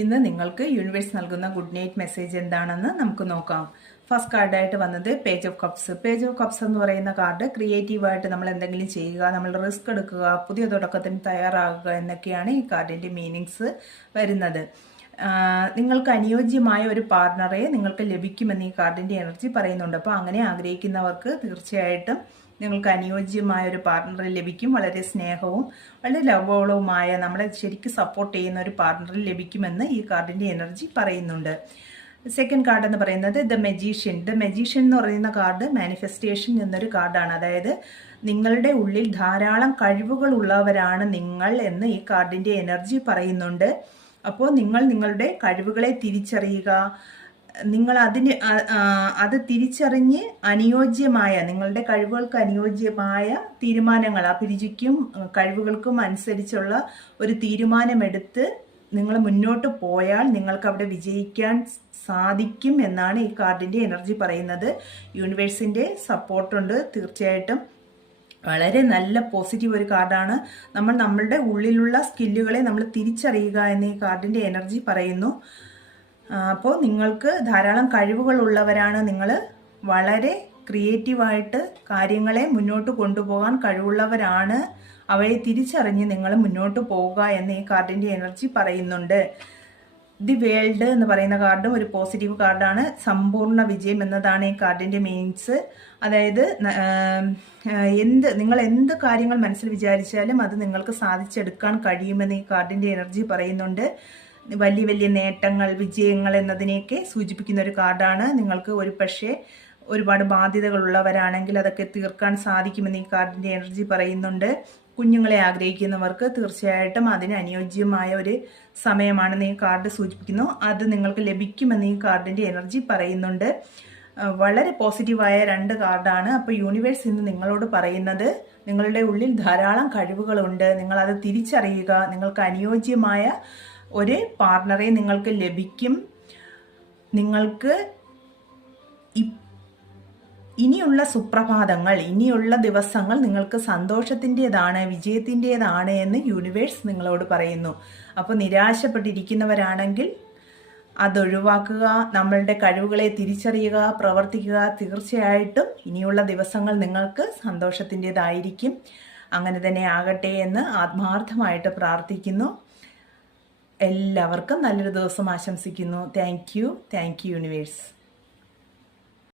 ഇന്ന് നിങ്ങൾക്ക് യൂണിവേഴ്സ് നൽകുന്ന ഗുഡ് നൈറ്റ് മെസ്സേജ് എന്താണെന്ന് നമുക്ക് നോക്കാം. ഫസ്റ്റ് കാർഡായിട്ട് വന്നത് page of cups. Page of cups എന്ന് പറയുന്ന കാർഡ് ക്രിയേറ്റീവായിട്ട് നമ്മൾ എന്തെങ്കിലും ചെയ്യുക, നമ്മൾ റിസ്ക് എടുക്കുക, പുതിയ തുടക്കത്തിന് തയ്യാറാകുക എന്നൊക്കെയാണ് ഈ കാർഡിൻ്റെ മീനിങ്സ് വരുന്നത്. നിങ്ങൾക്ക് അനുയോജ്യമായ ഒരു പാർട്ണറെ നിങ്ങൾക്ക് ലഭിക്കുമെന്ന് ഈ കാർഡിൻ്റെ എനർജി പറയുന്നുണ്ട്. അപ്പോൾ അങ്ങനെ ആഗ്രഹിക്കുന്നവർക്ക് തീർച്ചയായിട്ടും നിങ്ങൾക്ക് അനുയോജ്യമായ ഒരു പാർട്ണറെ ലഭിക്കും. വളരെ സ്നേഹവും വളരെ ലവോളവുമായ നമ്മളെ ശരിക്കും സപ്പോർട്ട് ചെയ്യുന്ന ഒരു പാർട്ണറെ ലഭിക്കുമെന്ന് ഈ കാർഡിൻ്റെ എനർജി പറയുന്നുണ്ട്. സെക്കൻഡ് കാർഡ് എന്ന് പറയുന്നത് ദ മെജീഷ്യൻ. ദ മെജീഷ്യൻ എന്ന് പറയുന്ന കാർഡ് മാനിഫെസ്റ്റേഷൻ എന്നൊരു കാർഡാണ്. അതായത് നിങ്ങളുടെ ഉള്ളിൽ ധാരാളം കഴിവുകൾ ഉള്ളവരാണ് നിങ്ങൾ എന്ന് ഈ കാർഡിൻ്റെ എനർജി പറയുന്നുണ്ട്. അപ്പോൾ നിങ്ങൾ നിങ്ങളുടെ കഴിവുകളെ തിരിച്ചറിയുക, നിങ്ങൾ അത് തിരിച്ചറിഞ്ഞ് അനുയോജ്യമായ നിങ്ങളുടെ കഴിവുകൾക്ക് അനുയോജ്യമായ തീരുമാനങ്ങൾ, അഭിരുചിക്കും കഴിവുകൾക്കും അനുസരിച്ചുള്ള ഒരു തീരുമാനമെടുത്ത് നിങ്ങൾ മുന്നോട്ട് പോയാൽ നിങ്ങൾക്ക് അവിടെ വിജയിക്കാൻ സാധിക്കും എന്നാണ് ഈ കാർഡിൻ്റെ എനർജി പറയുന്നത്. യൂണിവേഴ്സിൻ്റെ സപ്പോർട്ടുണ്ട് തീർച്ചയായിട്ടും. വളരെ നല്ല പോസിറ്റീവ് ഒരു കാർഡാണ്. നമ്മളുടെ ഉള്ളിലുള്ള സ്കില്ലുകളെ നമ്മൾ തിരിച്ചറിയുക എന്ന് ഈ കാർഡിൻ്റെ എനർജി പറയുന്നു. അപ്പോൾ നിങ്ങൾക്ക് ധാരാളം കഴിവുകൾ ഉള്ളവരാണ് നിങ്ങൾ. വളരെ ക്രിയേറ്റീവായിട്ട് കാര്യങ്ങളെ മുന്നോട്ട് കൊണ്ടുപോകാൻ കഴിവുള്ളവരാണ്. അവയെ തിരിച്ചറിഞ്ഞ് നിങ്ങൾ മുന്നോട്ട് പോവുക എന്ന് ഈ കാർഡിൻ്റെ എനർജി പറയുന്നുണ്ട്. ദി വേൾഡ് എന്ന് പറയുന്ന കാർഡും ഒരു പോസിറ്റീവ് കാർഡാണ്. സമ്പൂർണ്ണ വിജയം എന്നതാണ് ഈ കാർഡിൻ്റെ മീനിങ്സ്. അതായത് നിങ്ങൾ എന്ത് കാര്യങ്ങൾ മനസ്സിൽ വിചാരിച്ചാലും അത് നിങ്ങൾക്ക് സാധിച്ചെടുക്കാൻ കഴിയുമെന്ന് ഈ കാർഡിൻ്റെ എനർജി പറയുന്നുണ്ട്. വലിയ വലിയ നേട്ടങ്ങൾ, വിജയങ്ങൾ എന്നതിനെയൊക്കെ സൂചിപ്പിക്കുന്ന ഒരു കാർഡാണ്. നിങ്ങൾക്ക് ഒരുപാട് ബാധ്യതകൾ ഉള്ളവരാണെങ്കിൽ അതൊക്കെ തീർക്കാൻ സാധിക്കുമെന്ന് ഈ കാർഡിൻ്റെ എനർജി പറയുന്നുണ്ട്. കുഞ്ഞുങ്ങളെ ആഗ്രഹിക്കുന്നവർക്ക് തീർച്ചയായിട്ടും അതിന് അനുയോജ്യമായ ഒരു സമയമാണെന്ന് ഈ കാർഡ് സൂചിപ്പിക്കുന്നു. അത് നിങ്ങൾക്ക് ലഭിക്കുമെന്ന് ഈ കാർഡിൻ്റെ എനർജി പറയുന്നുണ്ട്. വളരെ പോസിറ്റീവായ രണ്ട് കാർഡാണ്. അപ്പോൾ യൂണിവേഴ്സ് ഇന്ന് നിങ്ങളോട് പറയുന്നത് നിങ്ങളുടെ ഉള്ളിൽ ധാരാളം കഴിവുകളുണ്ട്, നിങ്ങളത് തിരിച്ചറിയുക, നിങ്ങൾക്ക് അനുയോജ്യമായ ഒരു പാർട്ണറെ നിങ്ങൾക്ക് ലഭിക്കും. നിങ്ങൾക്ക് ഇനിയുള്ള സുപ്രഭാതങ്ങൾ, ഇനിയുള്ള ദിവസങ്ങൾ നിങ്ങൾക്ക് സന്തോഷത്തിൻ്റെതാണ്, വിജയത്തിൻ്റെതാണ് എന്ന് യൂണിവേഴ്സ് നിങ്ങളോട് പറയുന്നു. അപ്പോൾ നിരാശപ്പെട്ടിരിക്കുന്നവരാണെങ്കിൽ അതൊഴിവാക്കുക, നമ്മളുടെ കഴിവുകളെ തിരിച്ചറിയുക, പ്രവർത്തിക്കുക. തീർച്ചയായിട്ടും ഇനിയുള്ള ദിവസങ്ങൾ നിങ്ങൾക്ക് സന്തോഷത്തിൻ്റെതായിരിക്കും. അങ്ങനെ തന്നെ ആകട്ടെ എന്ന് ആത്മാർത്ഥമായിട്ട് പ്രാർത്ഥിക്കുന്നു. എല്ലാവർക്കും നല്ലൊരു ദിവസം ആശംസിക്കുന്നു. Thank you universe.